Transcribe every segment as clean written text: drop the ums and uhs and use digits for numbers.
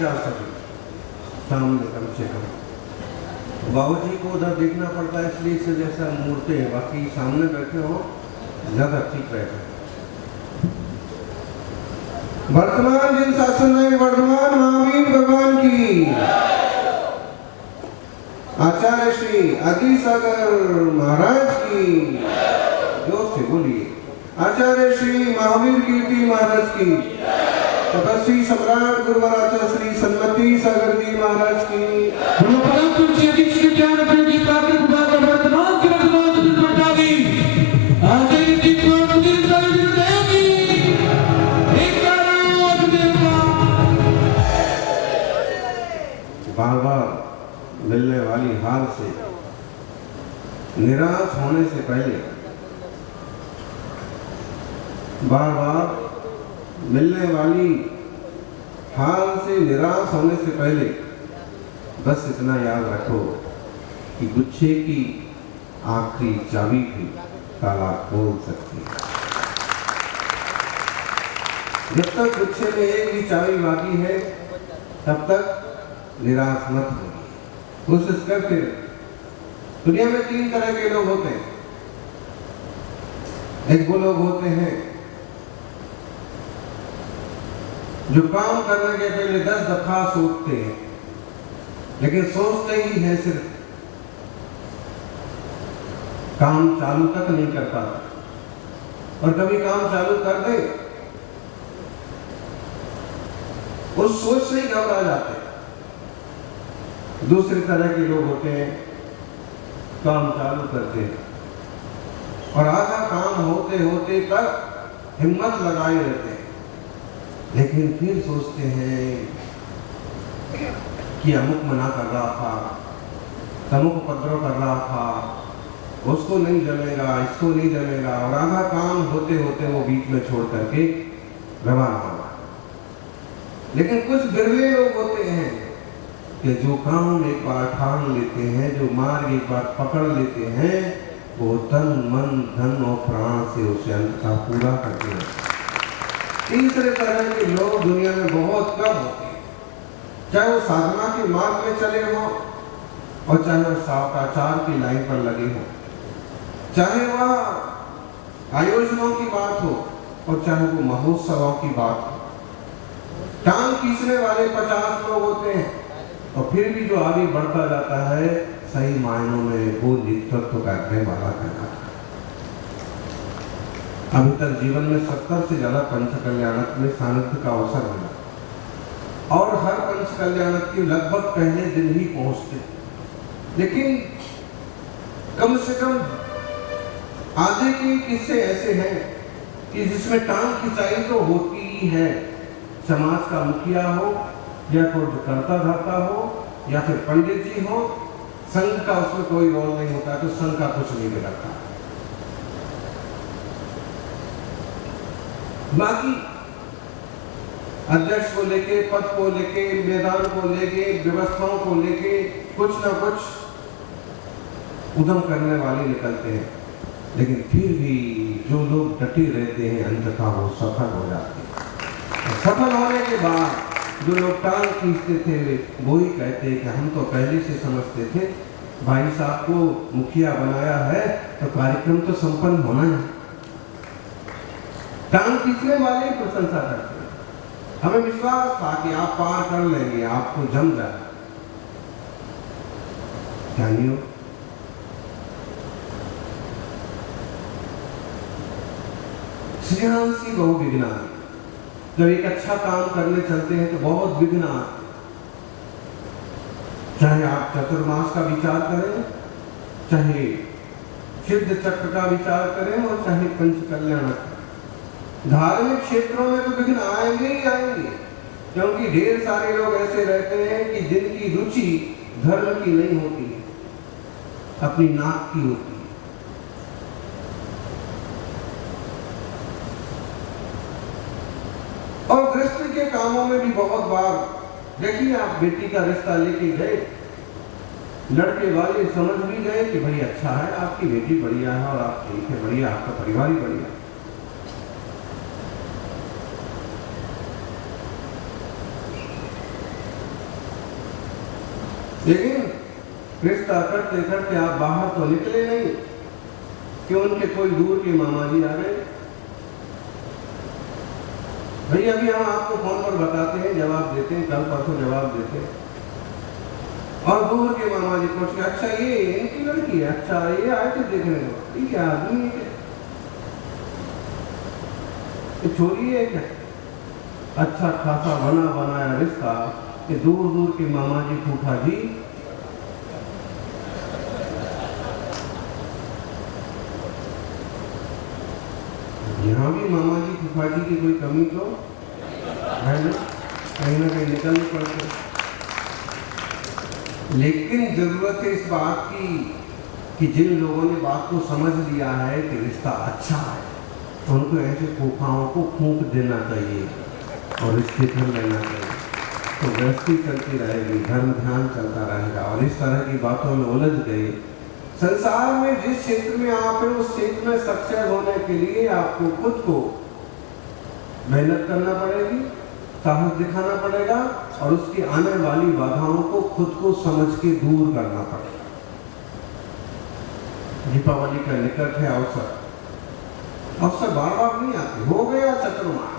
जा सके सामने कम से कम। बाबूजी को उधर देखना पड़ता है इसलिए इसे जैसा मूर्ते हैं, बाकी सामने बैठे हो ज़्यादा ठीक रहता है। वर्तमान जिन शासन में वर्तमान महावीर भगवान की, आचार्य श्री आदिसागर महाराज की, जोर से बोलिए, आचार्य श्री महावीर कीर्ति महाराज की, तपस्वी सम्राट गुरुवराच श्री सन्मति सागर जी महाराज की, बार बार मिलने वाली हार से निराश होने से पहले, बार बार मिलने वाली हार से निराश होने से पहले बस इतना याद रखो कि गुच्छे की आखिरी चाबी भी ताला खोल सकती है। जब तक गुच्छे में एक भी चाबी बाकी है तब तक निराश मत होगी, कोशिश करते रहो। दुनिया में 3 तरह के लोग होते हैं। एक वो लोग होते हैं जो काम करने के पहले 10 दफा सोचते हैं, लेकिन सोचते ही हैं, सिर्फ काम चालू तक नहीं करता, और कभी काम चालू कर दे उस सोच से ही घबरा जाते हैं। दूसरी तरह के लोग होते हैं काम चालू करते हैं और आधा काम होते होते तक हिम्मत लगाए रहते हैं, लेकिन फिर सोचते हैं कि अमुक मना कर रहा था, तमुक उपद्रव कर रहा था, उसको नहीं जमेगा, इसको नहीं जमेगा, और आधा काम होते होते वो बीच में छोड़ करके रवाना हुआ। लेकिन कुछ बिरले लोग होते हैं कि जो काम एक बार ठान लेते हैं, जो मार्ग एक बार पकड़ लेते हैं, वो तन मन धन और प्राण से उसे अंत का पूरा करते हैं। तीसरे तरह के लोग दुनिया में बहुत कम होते हैं, चाहे वो साधना के मार्ग में चले हों और चाहे वो सावकाचार की लाइन पर लगे हों, चाहे वह आयोजनों की बात हो और चाहे वो महोत्सवों की बात हो। टांग खींचने वाले 50 लोग होते हैं और फिर भी जो आगे बढ़ता जाता है सही मायनों में वो नेतृत्व करने वाला कहलाता है। अभी तक जीवन में 70 से ज्यादा पंच कल्याणक में सानिध्य का अवसर मिला और हर पंच कल्याणक के लगभग पहले दिन ही पहुंचते, लेकिन कम से कम आधे के किस्से ऐसे हैं कि जिसमें टांग खिंचाई तो होती ही है। समाज का मुखिया हो या तो करता धरता हो या फिर पंडित जी हो, संघ का उसमें कोई रोल नहीं होता, तो संघ का कुछ नहीं बिगड़ता। बाकी अध्यक्ष को लेके, पद को लेके, मैदान को लेके, व्यवस्थाओं को लेके कुछ ना कुछ उद्यम करने वाले निकलते हैं, लेकिन फिर भी जो लोग डटे रहते हैं अंततः वो सफल हो जाते हैं। सफल होने के बाद जो लोग टांग खींचते थे वो ही कहते हैं कि हम तो पहले से समझते थे भाई साहब को मुखिया बनाया है तो कार्यक्रम तो संपन्न होना है। टांग खींचने वाले प्रशंसा करते हैं, हमें विश्वास था कि आप पार कर लेंगे, आपको जम जाए। जानियो श्रेयांसी बहु विघ्ना, जब एक अच्छा काम करने चलते हैं तो बहुत विघ्न आते। चाहे आप चतुर्मास का विचार करें, चाहे सिद्ध चक्र का विचार करें और चाहे पंच कल्याण, धार्मिक क्षेत्रों में तो विघ्न आएंगे ही आएंगे, क्योंकि ढेर सारे लोग ऐसे रहते हैं कि जिनकी रुचि धर्म की नहीं होती है, अपनी नाक की होती है। और गृहस्थी के कामों में भी बहुत बार देखिए, आप बेटी का रिश्ता लेके गए, लड़के वाले समझ भी गए कि भाई अच्छा है, आपकी बेटी बढ़िया है और आप ठीक है, बढ़िया, आपका परिवार ही बढ़िया। लेकिन रिश्ता करते करते आप बाहर तो निकले नहीं कि उनके कोई दूर के मामा जी आ गए। भैया अभी हम आपको फोन पर बताते हैं, जवाब देते हैं, कल परसों जवाब देते हैं। और दूर के मामा जी पूछ के, अच्छा ये इनकी लड़की है, अच्छा ये आए थे देखने को, ये क्या आदमी है, क्या छोरी है क्या? अच्छा खासा बना बनाया रिश्ता कि दूर दूर के मामा जी फूफा जी यहाँ भी मामा जी फूफा जी की कोई कमी तो है नहीं, कहीं ना कहीं निकलने पड़ते। लेकिन जरूरत है इस बात की कि जिन लोगों ने बात को समझ लिया है कि रिश्ता अच्छा है, तो उनको ऐसे फूफाओं को फूंक देना चाहिए और रिश्ते कर लेना चाहिए, तो गृहस्थी चलती रहेगी, धर्म ध्यान चलता रहेगा। और इस तरह की बातों में उलझ गए। संसार में जिस क्षेत्र में आप हैं उस क्षेत्र में सक्सेस होने के लिए आपको खुद को मेहनत करना पड़ेगी, साहस दिखाना पड़ेगा और उसकी आने वाली बाधाओं को खुद को समझ के दूर करना पड़ेगा। दीपावली का निकट है अवसर, अवसर बार बार नहीं आते, हो गया चतुर्मास।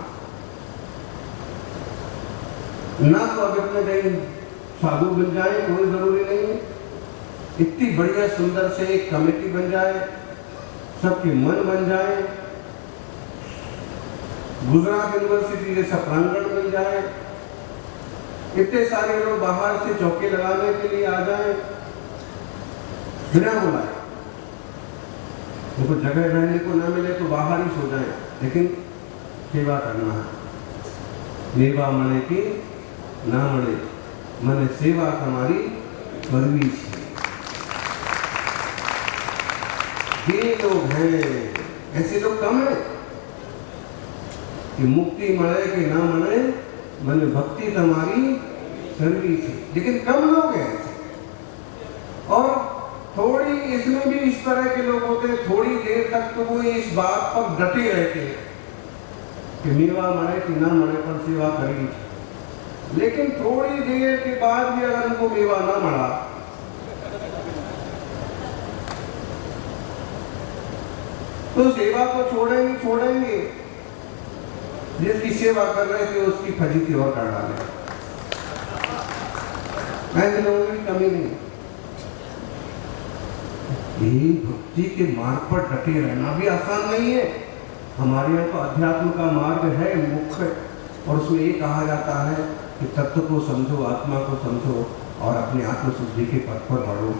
ना तो अब इतने कहीं साधु बन जाए, कोई जरूरी नहीं है, इतनी बढ़िया सुंदर से एक कमेटी बन जाए, सबके मन बन जाए, गुजरात यूनिवर्सिटी जैसा प्रांगण मिल जाए, इतने सारे लोग बाहर से चौके लगाने के लिए आ जाएं, बिना बुलाए। उनको जगह रहने को ना मिले तो बाहर ही सो जाए, लेकिन सेवा करना है। सेवा मने की ना मरे, मने सेवा तुम्हारी करवी छे। ये लोग हैं, ऐसे लोग कम है कि मुक्ति मरे कि ना मरे, मने भक्ति तुम्हारी करवी छे, लेकिन कम लोग हैं ऐसे। और थोड़ी इसमें भी इस तरह के लोग होते हैं, थोड़ी देर तक तो वो इस बात पर डटे रहते हैं कि मेवा मरे कि ना मरे पर सेवा करेगी, लेकिन थोड़ी देर के बाद भी अगर उनको मेवा ना मरा तो सेवा को छोड़ेंगे, जिसकी सेवा कर रहे थे उसकी फजीती और कर डाले। ऐसे लोगों की कमी नहीं। ये भक्ति के मार्ग पर डटे रहना भी आसान नहीं है। हमारे यहाँ तो अध्यात्म का मार्ग है मुख्य, और उसमें ये कहा जाता है कि तत्व को समझो, आत्मा को समझो और अपने आत्मशुद्धि के पथ पर बढ़ो।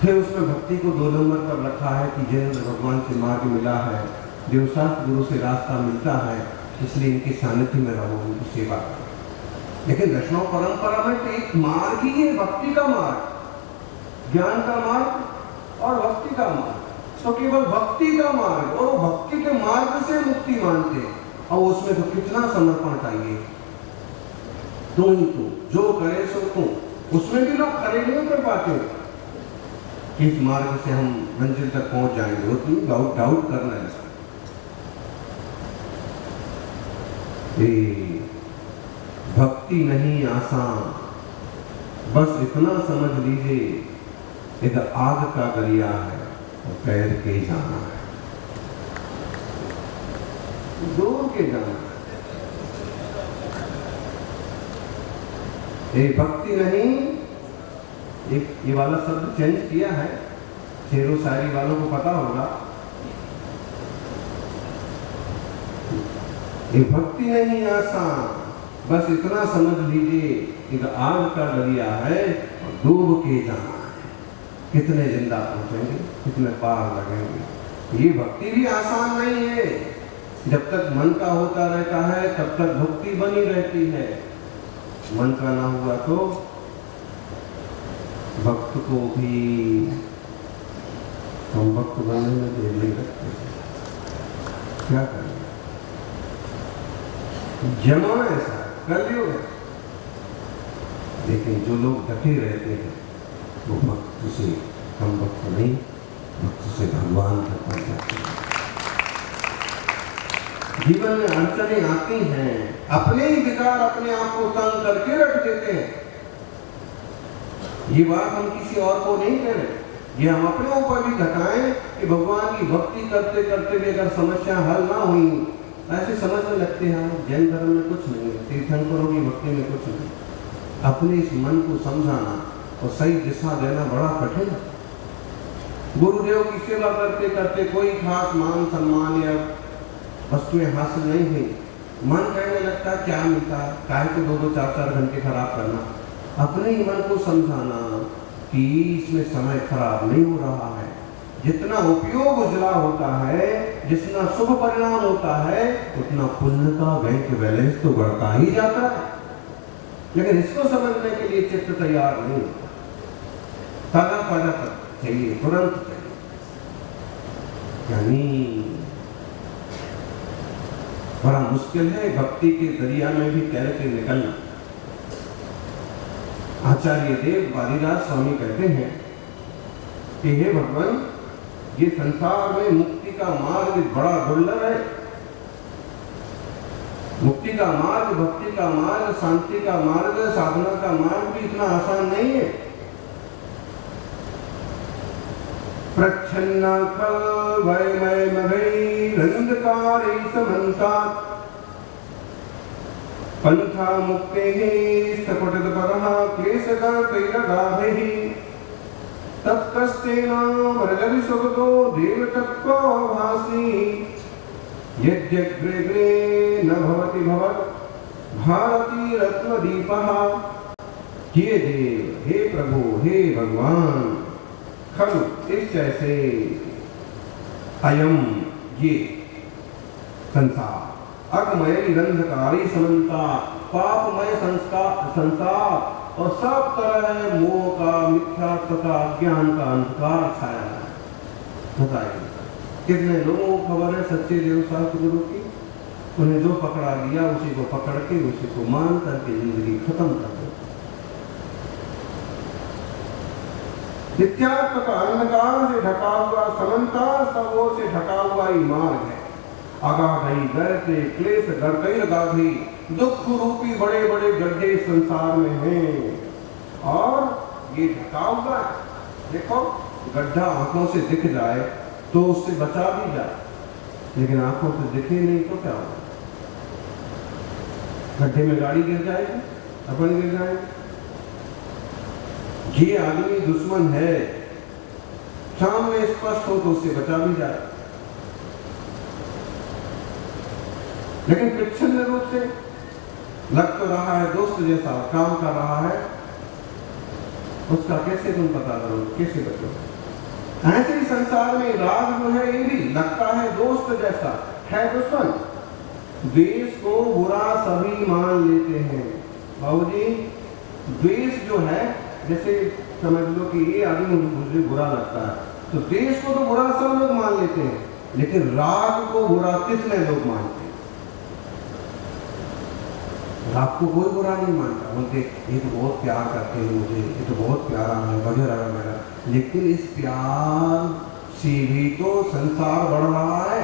फिर उसमें भक्ति को 2 नंबर पर रखा है कि जिन भगवान से मार्ग मिला है, देवशास्त्र गुरु से रास्ता मिलता है, इसलिए इनके सानिध्य में रहो, उनकी सेवा करो। लेकिन वैष्णव परंपरा में तो एक मार्ग ही है, भक्ति का मार्ग, ज्ञान का मार्ग और भक्ति का मार्ग। तो केवल भक्ति का मार्ग, और वो भक्ति के मार्ग से मुक्ति मानते हैं, और उसमें तो कितना समर्पण चाहिए। तू ही तू, जो करे सो तू, उसमें भी लोग खड़े नहीं कर पाते किस मार्ग से हम मंजिल तक पहुंच जाएंगे, वो तुम डाउट कर रहे हैं। भक्ति नहीं आसान, बस इतना समझ लीजिए, एक आग का दरिया है और तैर के जाना है, दूर के जाना है। ये भक्ति नहीं, एक ये वाला शब्द चेंज किया है, शेरो शायरी वालों को पता होगा। ये भक्ति नहीं आसान, बस इतना समझ लीजिए, एक आग का दरिया है और डूब के जाना है। कितने जिंदा पहुंचेंगे, कितने पार लगेंगे। ये भक्ति भी आसान नहीं है। जब तक मन का होता रहता है तब तक भक्ति बनी रहती है, मन का ना हुआ तो भक्त को भी हम भक्त बनने में देर नहीं रखते। क्या करें, जमाना ऐसा कर लियो। लेकिन जो लोग डटे रहते हैं वो भक्त से, हम भक्त नहीं, भक्त से भगवान तक पहुंच जाते हैं। जीवन में अड़चनें आती हैं, अपने ही विकार अपने आप को तंग करके रख देते हैं। ये बात हम किसी और को नहीं कह रहे, ये हम अपने ऊपर भी घटाएं कि भगवान की भक्ति करते करते भी अगर समस्या हल ना हुई, ऐसे समझने लगते हैं जैन धर्म में कुछ नहीं है, तीर्थंकरों की भक्ति में कुछ नहीं। अपने इस मन को समझाना और सही दिशा देना बड़ा कठिन है। गुरुदेव की सेवा करते करते कोई खास मान सम्मान या वस्तुएं हासिल नहीं हुई, मन कहने लगता क्या मिलता, काहे को 2-2 4-4 घंटे खराब करना। अपने ही मन को समझाना कि इसमें समय खराब नहीं हो रहा है, जितना उपयोग उजला होता है, जितना शुभ परिणाम होता है, उतना पुण्य का बैंक बैलेंस तो बढ़ता ही जाता है। लेकिन इसको समझने के लिए चित्त तैयार नहीं, ताजा चाहिए, तुरंत चाहिए। यानी बड़ा मुश्किल है भक्ति के दरिया में भी तैर के निकलना। आचार्य देव वादिराज स्वामी कहते हैं कि हे भगवान, ये संसार में मुक्ति का मार्ग बड़ा दुर्लभ है। मुक्ति का मार्ग, भक्ति का मार्ग, शांति का मार्ग, साधना का मार्ग भी इतना आसान नहीं है। प्रच्छन्ना खल वैमय मगई रंधकारे समन्ता पंथा मुक्ते स्थपटत परः क्लेशकर्तैरगाधैः तत्कस्तेन व्रजति सुगतो देवतत्त्वो भासि यद्यग्रे न भवति भवत् भारती रत्नदीपः। हे देव, हे प्रभु, हे भगवान, खलु इस जैसे अयम ये संसार अगमय रंधकारी समन्ता, पापमय संसार और सब तरह मोह का, मिथ्यात्व का, ज्ञान का अंधकार छाया है। बताइए कितने लोगों को खबर है सच्चे देव शास्त्र गुरु की, उन्हें जो पकड़ा दिया उसी को पकड़ के, उसी को मान करके जिंदगी खत्म कर दो। मिथ्यात्व का अंधकार से ढका हुआ समन्ता, सबों से ढका हुआ ही मार्ग है। अगाधई गर्ते क्लेश गर्दई अगाधई, दुख रूपी बड़े बड़े गड्ढे संसार में हैं और ये ढका हुआ है। देखो गड्ढा आंखों से दिख जाए तो उससे बचा भी जाए, लेकिन आंखों से दिखे नहीं तो क्या होगा? गड्ढे में गाड़ी गिर जाएगी, अपन गिर जाएंगे। ये आदमी दुश्मन है, सामने स्पष्ट हो तो उससे बचा भी जाए, लेकिन प्रच्छन्न रूप से लग तो रहा है दोस्त जैसा, काम कर रहा है, उसका कैसे तुम पता करो, कैसे बचो? ऐसे ही संसार में राग जो है ये भी लगता है दोस्त जैसा, है दुश्मन। द्वेष को बुरा सभी मान लेते हैं। बाबूजी, द्वेष जो है, जैसे समझ लो कि ये आदमी मुझे बुरा लगता है, तो द्वेष को तो बुरा सब लोग मान लेते हैं, लेकिन राग को बुरा कितने लोग मानते हैं? राग को कोई बुरा नहीं मानता, बोलते ये तो बहुत प्यार करते हैं मुझे, ये तो बहुत प्यारा है, वगैरह वगैरह। लेकिन इस प्यार से भी तो संसार बढ़ रहा है।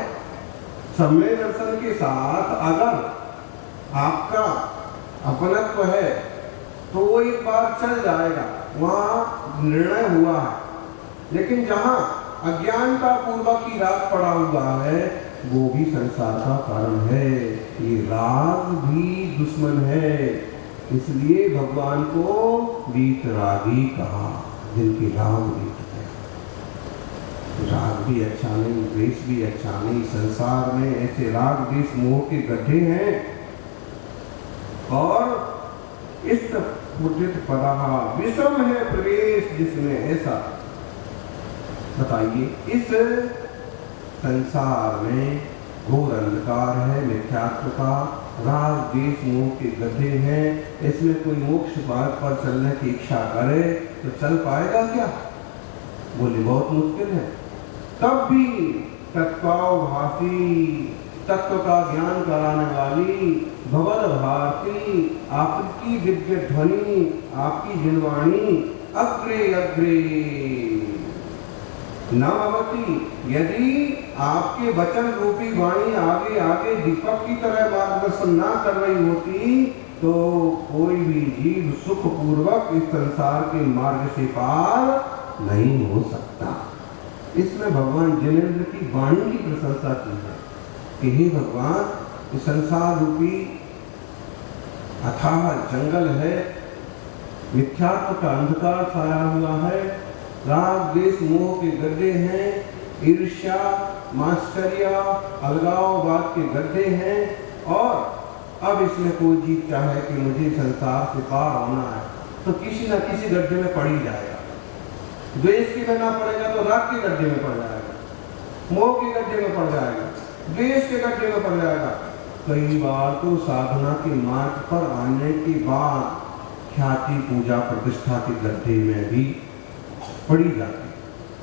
समय दर्शन के साथ अगर आपका अपनत्व है तो वो एक बार चल जाएगा, वहां निर्णय हुआ है। लेकिन जहां अज्ञानता पूर्वक ही राग पड़ा हुआ है, वो भी संसार का कारण है। ये राग भी दुश्मन है, इसलिए भगवान को वीतरागी कहा, जिनकी राग बीत गया। राग भी अच्छा नहीं, द्वेष भी अच्छा नहीं। संसार में ऐसे राग द्वेष मोह के गड्ढे हैं और इस मुद्रित पदाहा विषम है प्रवेश जिसमें ऐसा। बताइए, इस संसार में घोर अंधकार है, मिथ्यात्व का, राग द्वेष मोह के गड्ढे हैं। इसमें कोई मोक्ष मार्ग पर चलने की इच्छा करे तो चल पाएगा क्या? बोले बहुत मुश्किल है। तब भी तत्वाभासी, तत्व का ज्ञान कराने वाली भवद भारती, आपकी दिव्य ध्वनि, आपकी जिनवाणी अग्रे अग्रे नामवती, यदि आपके वचन रूपी वाणी आगे आगे दीपक की तरह मार्गदर्शन ना कर रही होती तो कोई भी जीव सुख पूर्वक पूर्वक इस संसार के मार्ग से पार नहीं हो सकता। इसमें भगवान जिनेंद्र की वाणी की प्रशंसा की है कि हे भगवान, इस संसार रूपी अथाह जंगल है, मिथ्यात्व का अंधकार छाया हुआ है, राग द्वेष मोह के गड्ढे हैं, ईर्ष्या माश्चर्य अलगाववाद के गड्ढे हैं, और अब इसमें कोई जीव चाहे कि मुझे संसार से पार होना है तो किसी न किसी गड्ढे में पड़ ही जाएगा। द्वेष के में ना पड़ेगा तो राग के गड्ढे में पड़ जाएगा, मोह के गड्ढे में पड़ जाएगा, द्वेष के गड्ढे में पड़ जाएगा। कई बार तो साधना के मार्ग पर आने के बाद ख्याति पूजा प्रतिष्ठा के गड्ढे में भी पड़ी जाती।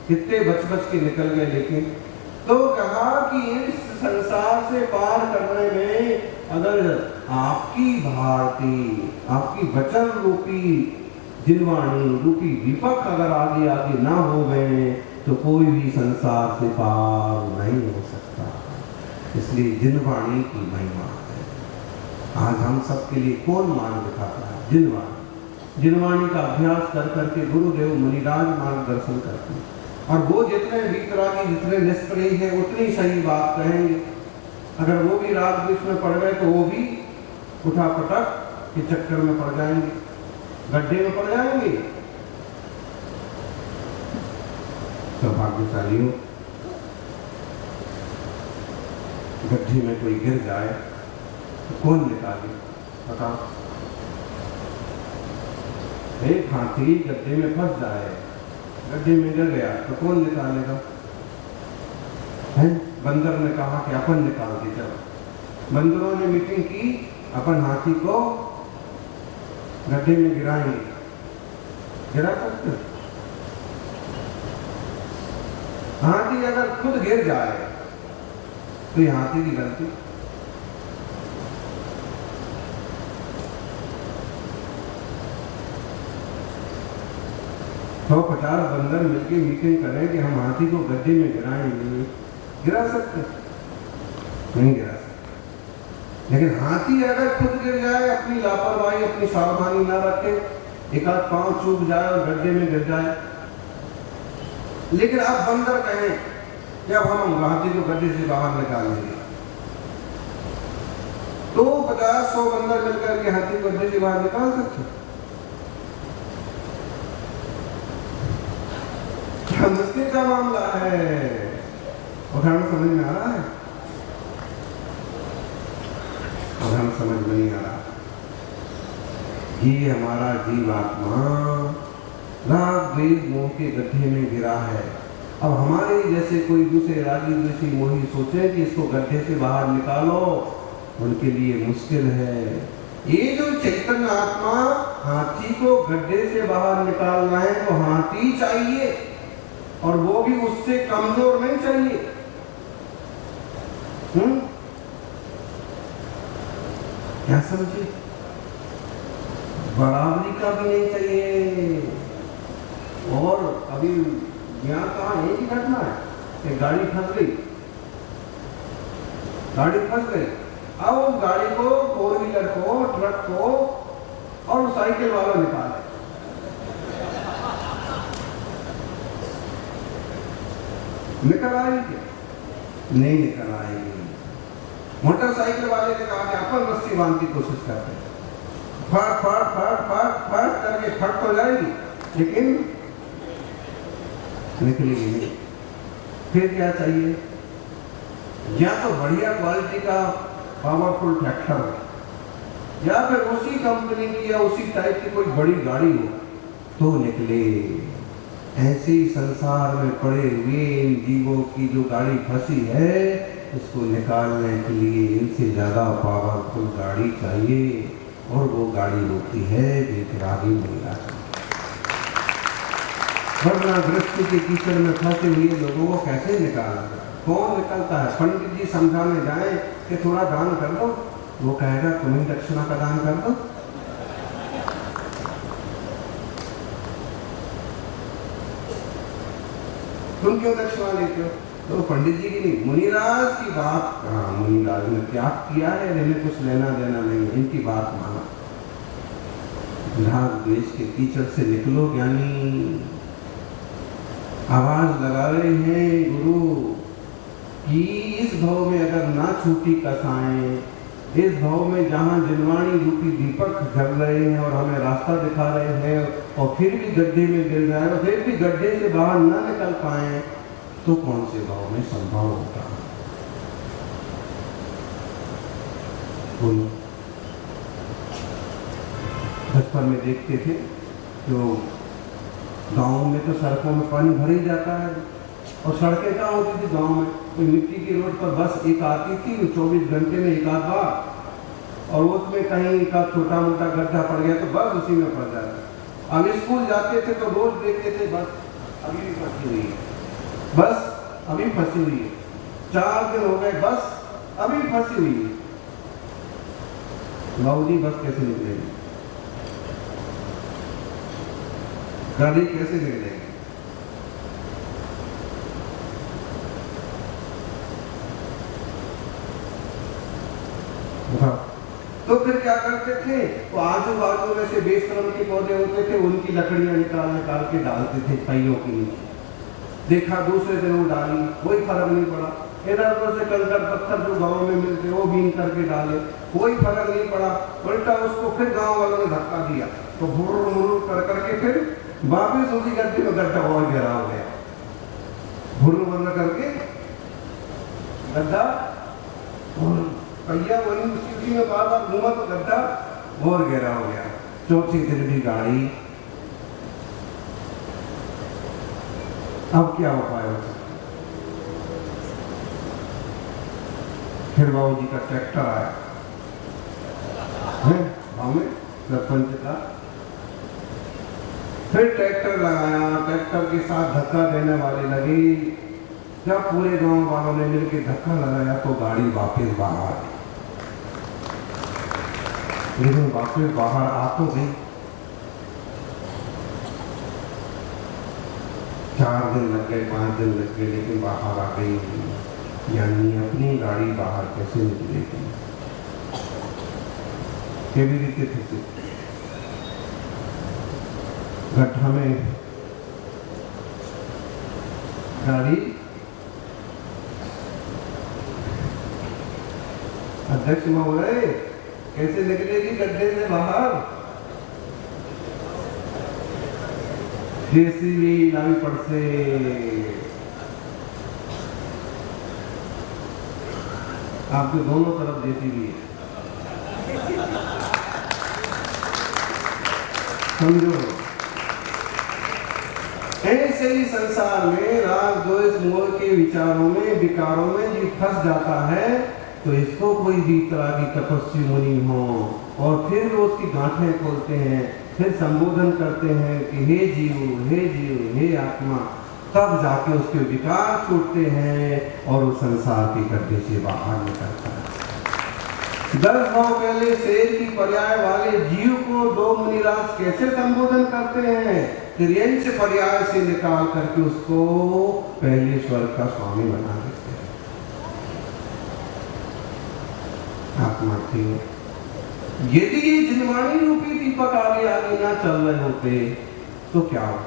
कितने बच बच के निकल गए, लेकिन तो कहा कि इस संसार से पार करने में अगर आपकी भारती, आपकी वचन रूपी जिनवाणी रूपी दीपक अगर आगे आगे ना हो गए तो कोई भी संसार से पार नहीं हो सकता। इसलिए जिनवाणी की महिमा है। आज हम सबके लिए कौन मार्ग दिखाता है? जिनवाणी। जिनवाणी का अभ्यास कर करके गुरुदेव मुनिराज मार्गदर्शन करते हैं, और वो जितने वीतरागी, जितने निष्प्रिय है, उतनी सही बात कहेंगे। अगर वो भी राग द्वेष में पड़ गए तो वो भी उठा पटक के चक्कर में पड़ जाएंगे, गड्ढे में पड़ जाएंगे। सौभाग्यशालियों, गड्ढे में कोई गिर जाए तो कौन निकाले? बताओ। एक हाथी गड्ढे में फंस जाए, गड्ढे में गिर गया तो कौन निकालेगा? है? बंदर ने कहा कि अपन निकाल के चलो। बंदरों ने मीटिंग की, अपन हाथी को गड्ढे में गिराएंगे। गिरा सकते? हाथी अगर खुद गिर जाए तो ये हाथी की गलती। 150 बंदर मिलकर मीटिंग करें कि हम हाथी को गड्ढे में गिराएंगे, गिरा सकते? नहीं गिरा सकते। लेकिन हाथी अगर खुद गिर जाए, अपनी लापरवाही, अपनी सावधानी ना रखे, एक आध पांव चूक जाए और गड्ढे में गिर जाए, लेकिन अब बंदर कहें कि अब हम हाथी को गड्ढे से बाहर निकालेंगे, तो 50-100 बंदर मिलकर के हाथी को गड्ढे से बाहर निकाल सकते? क्या मुश्किल का मामला है? उदाहरण समझ में आ रहा है? उदाहरण समझ में नहीं आ रहा। ये हमारा जीवात्मा राग द्वेष मोह के गड्ढे में गिरा है। अब हमारे जैसे कोई दूसरे रागी द्वेषी मोही सोचे कि इसको गड्ढे से बाहर निकालो, उनके लिए मुश्किल है। ये जो चैतन्य आत्मा हाथी को गड्ढे से बाहर निकालना है तो हाथी चाहिए, और वो भी उससे कमजोर नहीं चाहिए। क्या समझे? बराबरी का भी नहीं चाहिए। और अभी यहाँ कहा एक ही घटना है कि गाड़ी फंस गई, अब उस गाड़ी को, 4 व्हीलर को, ट्रक को और साइकिल वाला निकाले। निकल आएगी? नहीं निकल आएगी। मोटरसाइकिल वाले ने कहा कि अपन रस्सी बांध की कोशिश करते हैं, फट फट फट फट फट करके फट तो जाएगी, लेकिन निकलेगी नहीं। फिर क्या चाहिए? या तो बढ़िया क्वालिटी का पावरफुल ट्रैक्टर, या फिर उसी कंपनी की या उसी टाइप की कोई बड़ी गाड़ी हो तो निकले। ऐसे ही संसार में पड़े हुए इन जीवों की जो गाड़ी फंसी है, इसको निकालने के लिए इनसे ज्यादा पावरफुल गाड़ी चाहिए, और वो गाड़ी होती है वीतरागी मुनिराज। वरना दृष्टि के कीचड़ में फंसे हुए लोगों को कैसे निकाला? कौन निकलता है? पंडित जी समझाने जाए कि थोड़ा दान कर दो, वो कहेगा तुम्हें दक्षिणा का दान कर दो। तुम क्यों दक्षिणा लेते हो? तो पंडित जी की नहीं, मुनिराज की बात। हाँ, मुनिराज ने त्याग किया है, इन्हें कुछ लेना देना नहीं, इनकी बात माना। राग द्वेष के कीचड़ से निकलो ज्ञानी। आवाज लगा रहे हैं गुरु कि इस भव में अगर ना छूटी कसाएं, इस भव में जहाँ जिनवाणी रूपी दीपक जल रहे हैं और हमें रास्ता दिखा रहे हैं और फिर भी गड्ढे में गिर जाए और फिर भी गड्ढे से बाहर ना निकल पाए, तो कौन से भाव में संभव होता है? बोलो। बचपन में देखते थे तो गाँव में तो सड़कों में पानी भर ही जाता है और सड़कें कहाँ होती थी गाँव में? कोई मिट्टी की रोड पर बस एक आती थी 24 घंटे में एक आध बार, और उसमें कहीं एक छोटा मोटा गड्ढा पड़ गया तो बस उसी में पड़ जाता। अब स्कूल जाते थे तो रोज देखते थे बस अभी भी फंसी हुई है, बस अभी फंसी हुई है, 4 दिन हो गए बस अभी फंसी हुई है। बाबूजी बस कैसे निकलेगी? गाड़ी कैसे निकलेगी? तो फिर क्या करते थे? तो आजू बाजू में से बेशरम के पौधे होते थे, उनकी लकड़ियां निकाल निकाल के डालते थे पहियों के नीचे। देखा दूसरे दिन वो डाली, कोई फर्क नहीं पड़ा। इधर उधर से कंकड़ पत्थर जो गांव में मिलते वो बीन करके डाले, कोई फर्क नहीं पड़ा। उल्टा उसको फिर गांव वालों ने धक्का दिया तो भुर्र मुर्र कर करके फिर वापिस उसी गड्ढे में गड्ढा और गहरा हो गया। भुर्र मुर्र करके गड्ढा पहिया वही उसी में बार बार घूमा तो गड्ढा और गहरा हो गया। चौथी दिन भी गाड़ी। अब क्या उपाय हो सकता? फिर बाबू जी का ट्रैक्टर आया है गाँव में, सरपंच का। फिर ट्रैक्टर लगाया, ट्रैक्टर के साथ धक्का देने वाले लगे। जब पूरे गांव वालों ने मिलकर धक्का लगाया तो गाड़ी वापस बाहर आई। लेकिन वापस बाहर आ तो गई। 4 दिन लग गए, 5 दिन लग गए, लेकिन बाहर आ गई। यानी अपनी गाड़ी बाहर कैसे निकलेगी? केवी रीते थी गड्ढा में गाड़ी। अध्यक्ष महोदय कैसे निकलेगी गड्ढे से बाहर? जेसीबी लावी पड़से। आपके दोनों तरफ जेसीबी है, समझो। ऐसे ही संसार में राग द्वेष मोह के विचारों में विकारों में जी फंस जाता है तो इसको कोई भी तरह की तपस्वी मुनि हो और फिर वो उसकी गांठें खोलते हैं, फिर संबोधन करते हैं कि हे जीव, हे आत्मा, तब जाके उसके विकार छूटते हैं और वो संसार के गड्ढे से बाहर निकलता है। 10 भाव पहले शेर की पर्याय वाले जीव को 2 मुनिराज कैसे संबोधन करते हैं? त्रियंश पर्याय से निकाल करके उसको पहले स्वर्ग का स्वामी बना देते हैं। आत्मा थी। यदि ये जिनवाणी रूपी दीपक आगे आगे ना चल रहे होते तो क्या हो?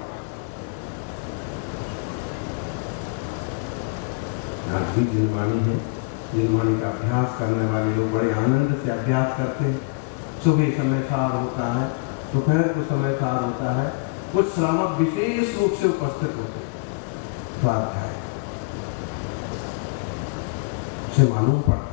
आज भी जिनवाणी है। जिनवाणी का अभ्यास करने वाले लोग बड़े आनंद से अभ्यास करते हैं। सुबह समय सार होता है, दोपहर को समय सार होता है, कुछ श्रावक विशेष रूप से उपस्थित होते हैं। स्वाध्याय से मालूम पड़ा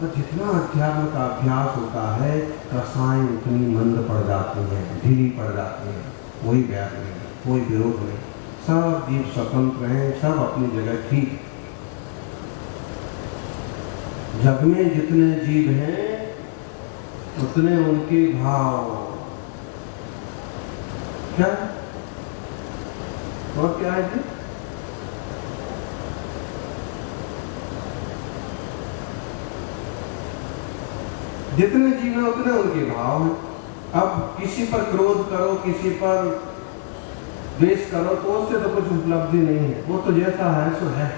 तो जितना अध्यात्म का अभ्यास होता है रसायन उतनी मंद पड़ जाती है, ढीली पड़ जाती है। कोई व्याध नहीं, कोई विरोध नहीं, सब जीव स्वतंत्र हैं, सब अपनी जगह ठीक। जग में जितने जीव हैं उतने उनके भाव। क्या और क्या है जी? जितने जीव हैं उतने उनके भाव हैं। अब किसी पर क्रोध करो, किसी पर द्वेष करो तो उससे तो कुछ उपलब्धि नहीं है, वो तो जैसा है सो है।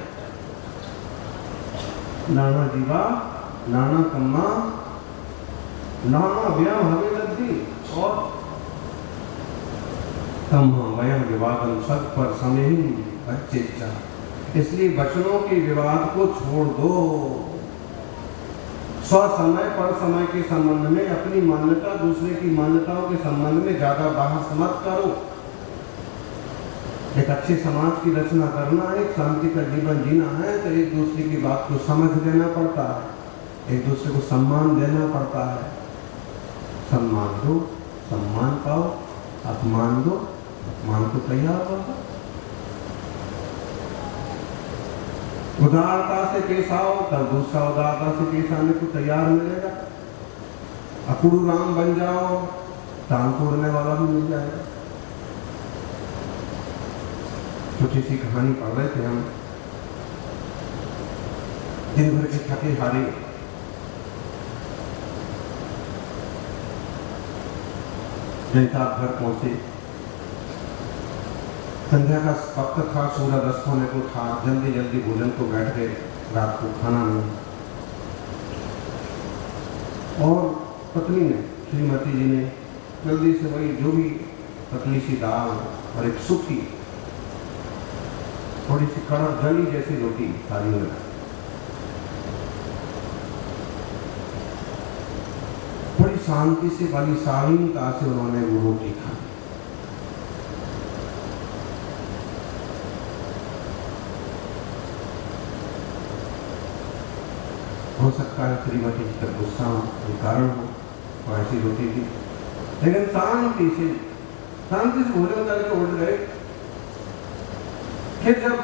नाना जीवा नाना कम्मा नाना व्याम हमें लगी। और तम वयम विवादम सब पर समय बच्चे चा। इसलिए वचनों के विवाद को छोड़ दो। समय पर समय के संबंध में अपनी मान्यता दूसरे की मान्यताओं के संबंध में ज्यादा बहस मत करो। एक अच्छे समाज की रचना करना है, एक शांति का जीवन जीना है तो एक दूसरे की बात को समझ लेना पड़ता है, एक दूसरे को सम्मान देना पड़ता है। सम्मान दो, सम्मान पाओ, अपमान दो, अपमान को तैयार रहो। उदारता से पेश आओ, तब दूसरा उदारता से पेश आने को तैयार मिलेगा। अकुड़ू राम बन जाओ, टांग तोड़ने वाला भी मिल जाएगा। छोटी सी कहानी पढ़ रहे थे हम, दिन भर के थके हारे जैसा घर पहुंचे, संध्या का वक्त था, सूरज अस्त होने को था, जल्दी जल्दी भोजन को बैठ गए, रात को खाना नहीं। और पत्नी ने, श्रीमती जी ने जल्दी से वही जो भी पतली सी दाल और एक सूखी थोड़ी सी कड़क जली जैसी रोटी थाली में, बड़ी शांति से, बड़ी शालीनता से उन्होंने वो रोटी खाई। हो सकता है श्रीमती जी का गुस्सा के कारण हो और ऐसी रोटी थी, लेकिन शांति से भोजन करके उठ गए। फिर जब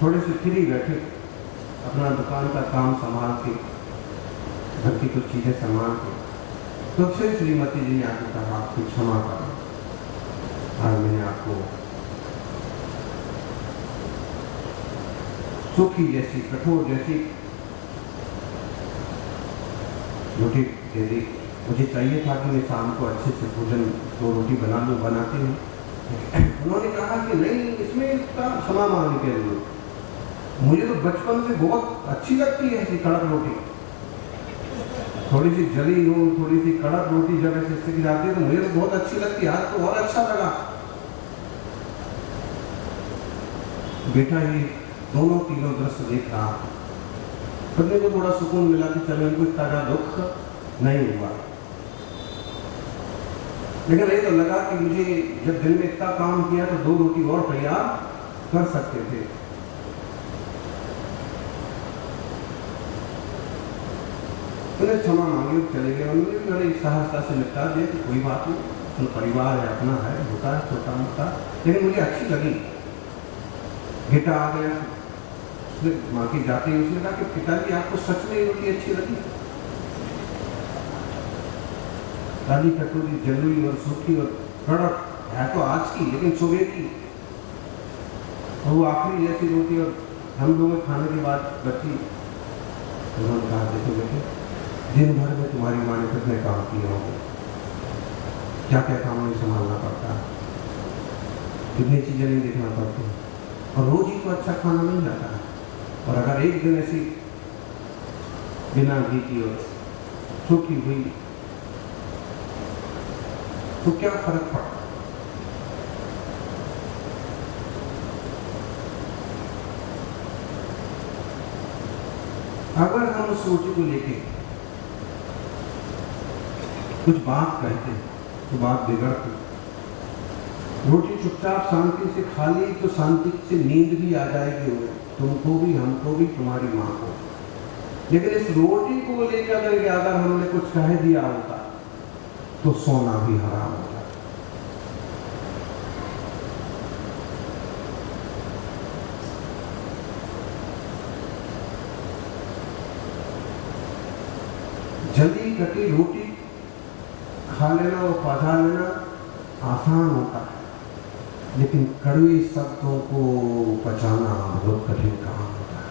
थोड़े से फ्री बैठे, अपना दुकान का काम संभाल के, घर की कुछ चीजें संभाल के, तो फिर श्रीमती जी ने आके कहा, आपको क्षमा करो, आज मैंने आपको सूखी जैसी, कठोर जैसी रोटी दे दी। मुझे चाहिए था कि मैं शाम को अच्छे से भोजन, दो रोटी बना लूँ, बनाती हूँ। उन्होंने कहा कि नहीं, इसमें क्षमा मांगने के लिए, मुझे तो बचपन से बहुत अच्छी लगती है ऐसी कड़क रोटी, थोड़ी सी जली हो, थोड़ी सी कड़क रोटी जब ऐसे सिक जाती है तो मुझे तो बहुत अच्छी लगती है, आज तो और अच्छा लगा। बेटा ये दोनों तीनों दृश्य देख रहा, पत्नी को थोड़ा सुकून मिला कि चलो इनको इतना ज्यादा दुख नहीं हुआ। लेकिन ये तो लगा कि मुझे जब दिन में इतना काम किया तो 2 रोटी और तैयार कर सकते थे। उन्हें क्षमा मांगी और चले गए। उन्होंने भी बड़ी सहजता से निपटा दिया कि कोई बात नहीं, तो परिवार है, अपना है, होता है छोटा मोटा, लेकिन मुझे अच्छी लगी। बेटा आ गया, उसने माँ की जाते ही उसने कहा कि पिताजी आपको सच में ये रोटी अच्छी लगी? काली कटोरी जली और सूखी और कड़क है तो आज की, लेकिन सुबह की, और वो आखिरी जैसी रोटी और हम लोगों खाने के बाद बची। उन्होंने कहा, देखो बेटे, दिन भर में तुम्हारी माँ ने कितने काम किए होंगे, क्या क्या काम नहीं संभालना पड़ता, कितनी चीजें नहीं देखना पड़ती, और रोज ही तो अच्छा खाना नहीं जाता है। और अगर एक दिन ऐसी बिना घी की और सूखी हुई तो क्या फर्क पड़ता। अगर हम उस रोटी को लेके कुछ बात कहते तो बात बिगड़ती, रोटी चुपचाप शांति से खा ली तो शांति से नींद भी आ जाएगी, तुमको भी, हमको भी, तुम्हारी माँ को। लेकिन इस रोटी को लेकर अगर हमने कुछ कह दिया होता तो सोना भी हराम हो जाता। जली कटी रोटी खा लेना और पचा लेना आसान होता है, लेकिन कड़वे शब्दों को पचाना बहुत कठिन काम होता है।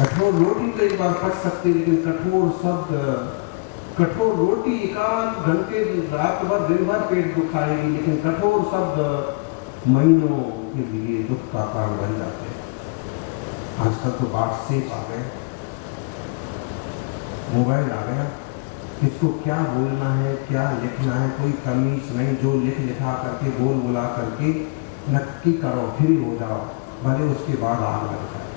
कठोर रोटी तो एक बार पच सकती है, लेकिन कठोर शब्द, कठोर रोटी एकाध घंटे, रात भर, दिन भर पेट दुखाएगी, लेकिन कठोर शब्द महीनों के लिए दुख का कारण बन जाते हैं। आजकल तो व्हाट्सएप आ गए, मोबाइल आ गया, किसको क्या बोलना है, क्या लिखना है, कोई तमीज नहीं। जो लिखा करके बोल बुला करके नक्की करो, फ्री हो जाओ, भले उसके बाद आग लग जाए।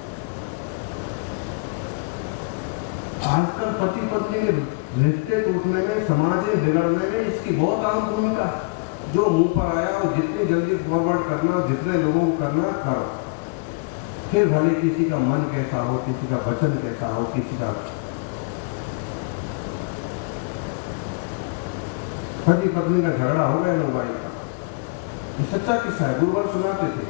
आजकल पति पत्नी के रिश्ते टूटने में, समाज में बिगड़ने में इसकी बहुत अहम भूमिका। जो मुंह पर आया वो जितनी जल्दी फॉरवर्ड करना, जितने लोगों को करना करो, फिर भले किसी का मन कैसा हो, किसी का वचन कैसा हो, किसी का। पति पत्नी का झगड़ा हो गया मोबाइल का, ये सच्चा किस्सा है, गुरुवर सुनाते थे।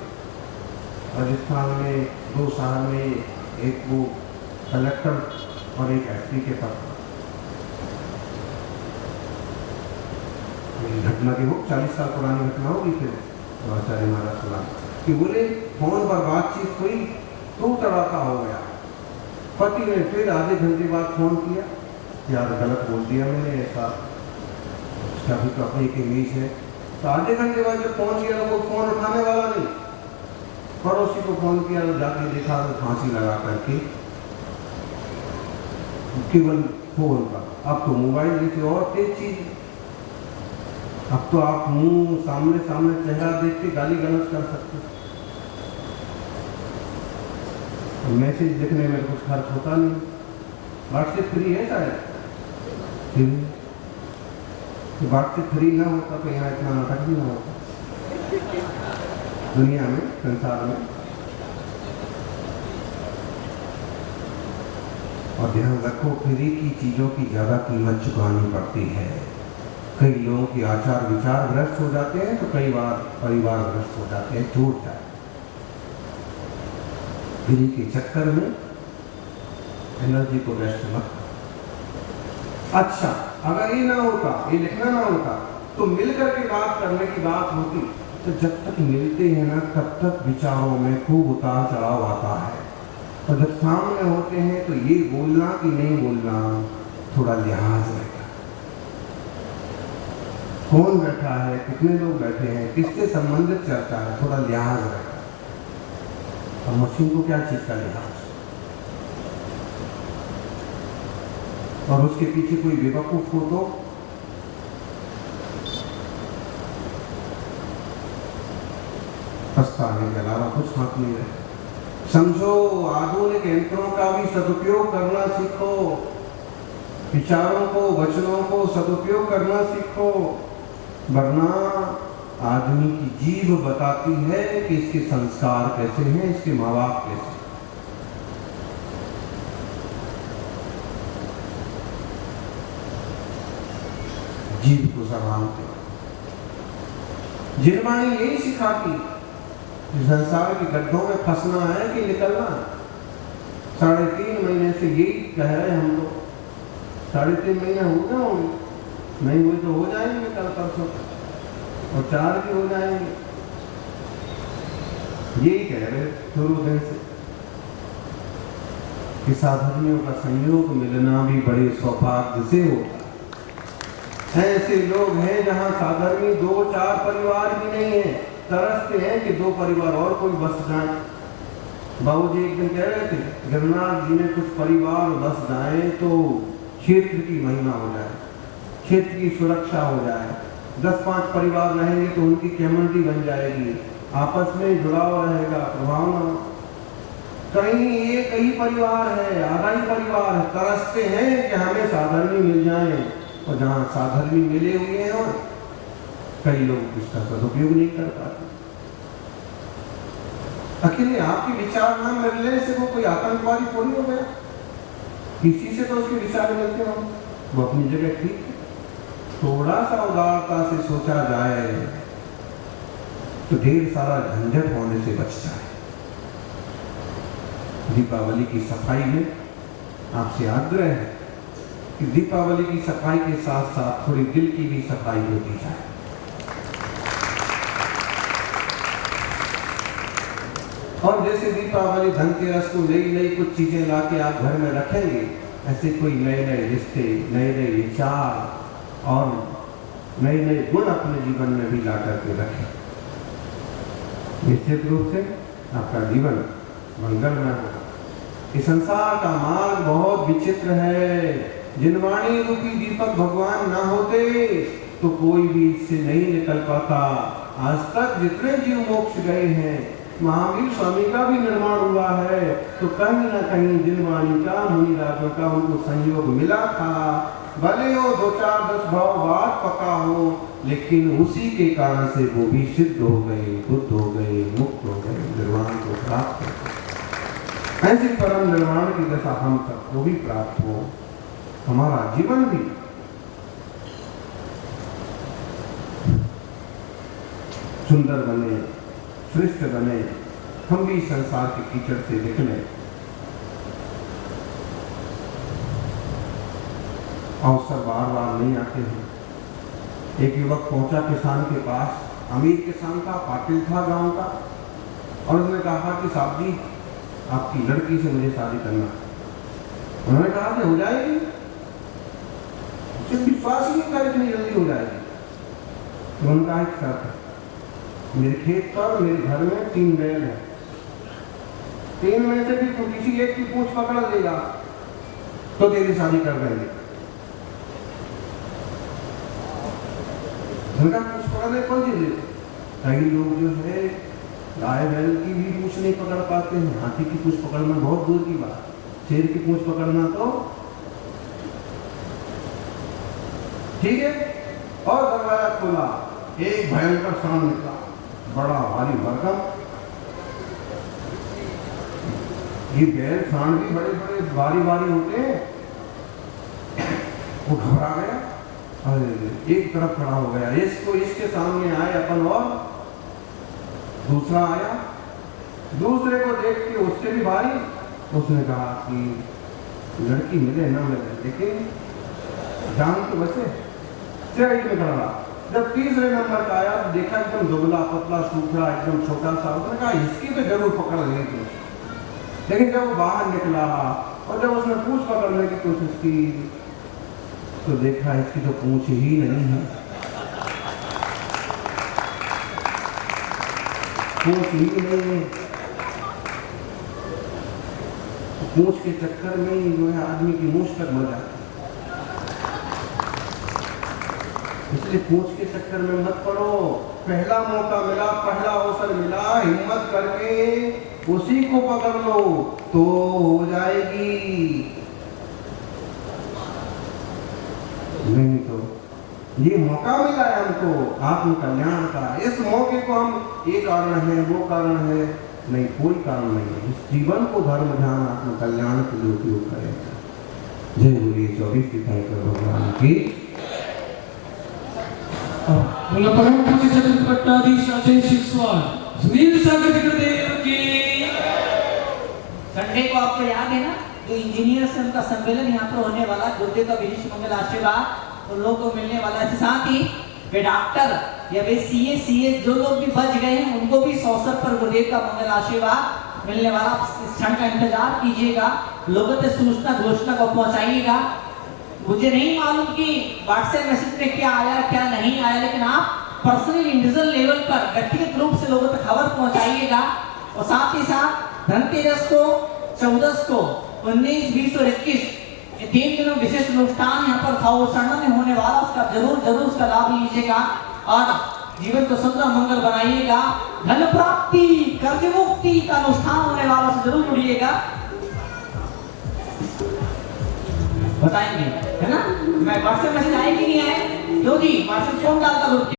राजस्थान में 2 साल में एक वो कलेक्टर और एक एसपी के पद। घटना की वो 40 साल पुरानी घटना होगी। फिर तो आचार्य महाराज सुना कि बोले फोन पर बातचीत हुई तो तड़ाका हो गया। पति ने फिर आधे घंटे बाद फोन किया, यार गलत बोल दिया मैंने, ऐसा उसका भी तो अपनी एक इमेज है। तो आधे घंटे बाद जब फोन किया तो वो फोन उठाने वाला नहीं, पड़ोसी को फोन किया तो जाके देखा तो फांसी लगा करके केवल फोन पर। अब तो मोबाइल जैसी और तेज चीज, अब तो आप मुंह सामने सामने चेहरा देख के गाली गलौज कर सकते। मैसेज लिखने में कुछ खर्च होता नहीं, व्हाट्सएप फ्री है शायद, व्हाट्सएप फ्री ना होता तो यहाँ इतना नाटक भी ना होता दुनिया में, संसार में। और ध्यान रखो, फ्री की चीजों की ज्यादा कीमत चुकानी पड़ती है। कई लोगों के आचार विचार भ्रष्ट हो जाते हैं तो कई बार परिवार भ्रष्ट हो जाते हैं, टूट जाते हैं। फ्री के चक्कर में एनर्जी को वेस्ट मत। अच्छा, अगर ये ना होता, ये लिखना ना होता तो मिलकर के बात करने की बात होती। तो जब तक मिलते हैं ना तब तक विचारों में खूब उतार चढ़ाव आता है, और जब सामने होते हैं तो ये बोलना कि नहीं बोलना थोड़ा लिहाज रहता है। कौन बैठा है, कितने लोग बैठे हैं, किससे संबंधित चर्चा है, थोड़ा लिहाज रहता है। और मशीन को क्या चीज का लिहाज, और उसके पीछे कोई बेवकूफ हो तो पछताने के अलावा कुछ हाथ नहीं रहे। समझो, आधुनिक यंत्रों का भी सदुपयोग करना सीखो, विचारों को, वचनों को सदुपयोग करना सीखो, वरना आदमी की जीभ बताती है कि इसके संस्कार कैसे हैं, इसके माँ बाप कैसे। जीभ को संभालते, जिरवाणी यही सिखाती संसार के गड्ढों में फंसना है कि निकलना। 3.5 महीने से यही कह रहे हैं हम लोग। 3.5 महीने हो गए होंगे, नहीं हुए तो हो जाएंगे कल परसों, और 4 भी हो जाएंगे। यही कह रहे शुरू दिन से कि साधर्मियों का संयोग मिलना भी बड़े सौभाग्य से होता है। ऐसे लोग हैं जहां साधर्मी 2-4 परिवार भी नहीं है, तरसते हैं कि 2 परिवार और कोई बस जाए। बाबूजी एक दिन कह रहे थे, गिरनार जी में कुछ परिवार बस जाए तो क्षेत्र की महिमा हो जाए, क्षेत्र की सुरक्षा हो जाए। 10-5 परिवार रहेंगे तो उनकी कम्युनिटी बन जाएगी, आपस में जुड़ाव रहेगा, प्रभाव न। कहीं एक ही परिवार है, आधा ही परिवार है, तरसते हैं कि हमें साधर्मी मिल जाए। और जहाँ साधर्मी मिले हुए हैं और कई लोग इसका सदुपयोग नहीं कर पाते। अकेले आपके विचार न मिलने से वो कोई आतंकवादी थोड़ी हो गया, किसी से तो उसके विचार मिलते हो, वो अपनी जगह ठीक है। थोड़ा सा उदारता से सोचा जाए तो ढेर सारा झंझट होने से बच जाए। दीपावली की सफाई में आपसे आग्रह है कि दीपावली की सफाई के साथ साथ थोड़ी दिल की भी सफाई होती जाए। और जैसे दीपावली धनतेरस को नई नई कुछ चीजें लाके आप घर में रखेंगे, ऐसे कोई नए नए रिश्ते, नए नए विचार और नए नए गुण अपने जीवन में भी ला करके रखें। निश्चित रूप से आपका जीवन मंगलमय होगा। इस संसार का मार्ग बहुत विचित्र है, जिनवाणी रूपी दीपक भगवान ना होते तो कोई भी इससे नहीं निकल पाता। आज तक जितने जीव मोक्ष गए हैं, महावीर स्वामी का भी निर्माण हुआ है, तो कहीं न कहीं जिनवाणी का, मुनि राजों का उनको संयोग मिला था। भले हो 2-4-10 भाव बात पका हो, लेकिन उसी के कारण से वो भी सिद्ध हो गए, बुद्ध हो गए, मुक्त हो गए, निर्वाण को प्राप्त हो गए। ऐसी परम निर्वाण की दशा हम सबको भी प्राप्त हो, हमारा जीवन भी सुंदर बने, श्रेष्ठ बने, हम भी संसार के कीचड़ से निकले। अवसर बार बार नहीं आते हैं। एक युवक पहुंचा किसान के पास, अमीर किसान था, पाटिल था गांव का, और उसने कहा कि साहब जी, आपकी लड़की से मुझे शादी करना। उन्होंने कहा कि हो जाएगी, सिर्फ विश्वास ही नहीं था इतनी जल्दी हो जाएगी। तो उनका एक शर्त है, मेरे खेत पर, मेरे घर में 3 बैल है, 3 में से भी तू किसी एक की पूंछ पकड़ लेगा तो तेरी शादी कर देंगे। उनका पूंछ पकड़ने कौन चीज है? कई लोग जो है गाय बैल की भी पूंछ नहीं पकड़ पाते हैं, हाथी की पूंछ पकड़ना बहुत दूर की बात, शेर की पूंछ पकड़ना तो ठीक है। और दरवाजा खोला, एक भयंकर सांड निकला, बड़ा भारी भरकम। ये बैल सांड भी बड़े बड़े भारी भारी होते हैं। वो घबरा गया, एक तरफ खड़ा हो गया, इसको इसके सामने आए अपन, और दूसरा आया, दूसरे को देख के उससे भी भारी। उसने कहा कि लड़की मिले ना मिले, लेकिन जान तो बचे, में खड़ा रहा। जब तीसरे नंबर का आया, देखा एकदम दुबला पतला सूखा, एकदम छोटा सा, उसने कहा इसकी तो जरूर पकड़ लेगी। लेकिन जब वो बाहर निकला और जब उसने पूंछ पकड़ने की कोशिश की, तो देखा इसकी तो पूंछ ही नहीं है, पूंछ ही नहीं है। पूंछ के चक्कर में ही जो है आदमी की मूछ तक मर जाती है। इसलिए पूंछ के चक्कर में मत पड़ो। पहला मौका मिला, पहला अवसर मिला, हिम्मत करके उसी को पकड़ लो तो हो जाएगी। नहीं तो ये मौका मिला है हमको आत्म कल्याण का, इस मौके को हम, ये कारण है, वो कारण है, नहीं, कोई कारण नहीं है। इस जीवन को धर्म ध्यान आत्म कल्याण के लिए उपयोग करें। जय बोलिए 24 तीर्थंकर भगवान की। बोला परम पूज्य छत्रपति आचार्य शिक्षवान सुनील सागर देव की। संडे को आपको याद है ना, जो इंजीनियर से उनका सम्मेलन यहाँ पर होने वाला, गुरुदेव का विशेष मंगल आशीर्वाद उन लोगों को मिलने वाला है। साथ ही वे डॉक्टर या वे सीए जो लोग भी बच गए हैं, उनको भी इस अवसर पर गुरुदेव का मंगल आशीर्वाद मिलने वाला। इस क्षण का इंतजार कीजिएगा, लोगों तक सूचना घोषणा को पहुंचाइएगा। मुझे नहीं मालूम कि व्हाट्सएप मैसेज में क्या आया क्या नहीं आया, लेकिन आप पर्सनल इंडिविजुअल लेवल पर व्यक्तिगत रूप से लोगों तक खबर पहुंचाइएगा। और साथ ही साथ धनतेरस को, 14 को, 19, 20 और 21 ये 3 दिनों विशेष अनुष्ठान यहाँ पर खाऊसरना में होने वाला, उसका जरूर उसका लाभ लीजिएगा और जीवन को सुंदर मंगल बनाइएगा। धन प्राप्ति, कर्ज मुक्ति का अनुष्ठान होने वाला, से जरूर जुड़िएगा। बताएंगे, है ना? मैं व्हाट्सएप मैसेज आए कि नहीं आए? जो जी व्हाट्सएप फोन डालता